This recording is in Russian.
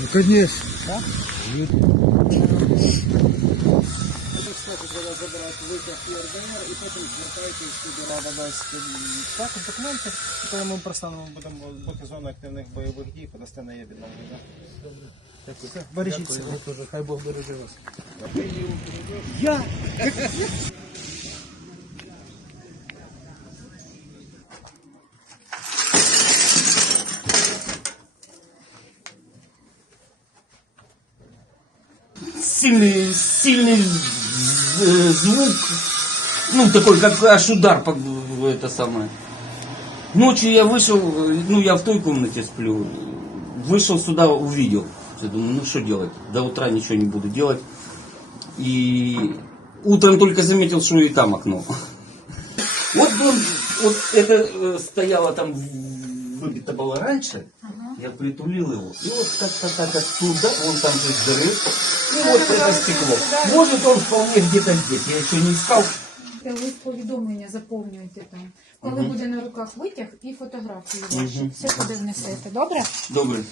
Ну, конечно. Це, кстати, треба забирати витяг ЄРДР і потім звертайтесь туди рада дасть також документи, і коли ми простанемо, будемо бути зони активних бойових дій, подасте на є відновлення. Дякую. Бережіться. Хай Бог береже вас. Я? Сильный, сильный э, звук, ну такой, как аж удар, это самое. Ночью я вышел, э, ну я в той комнате сплю, вышел сюда, увидел. Я думаю, ну что делать, до утра ничего не буду делать. И утром только заметил, что и там окно. Вот, он, вот это э, стояло там, выбито было раньше, я притулил его, и вот как-то так оттуда, он там же взрыв, и вот это стекло. Может он вполне где-то здесь, я еще не искал. Те лист повідомлення заповнюйте там. Коли буде на руках витяг і фотографії ваші. Мгм. Все туди внесете. Добре? Добре.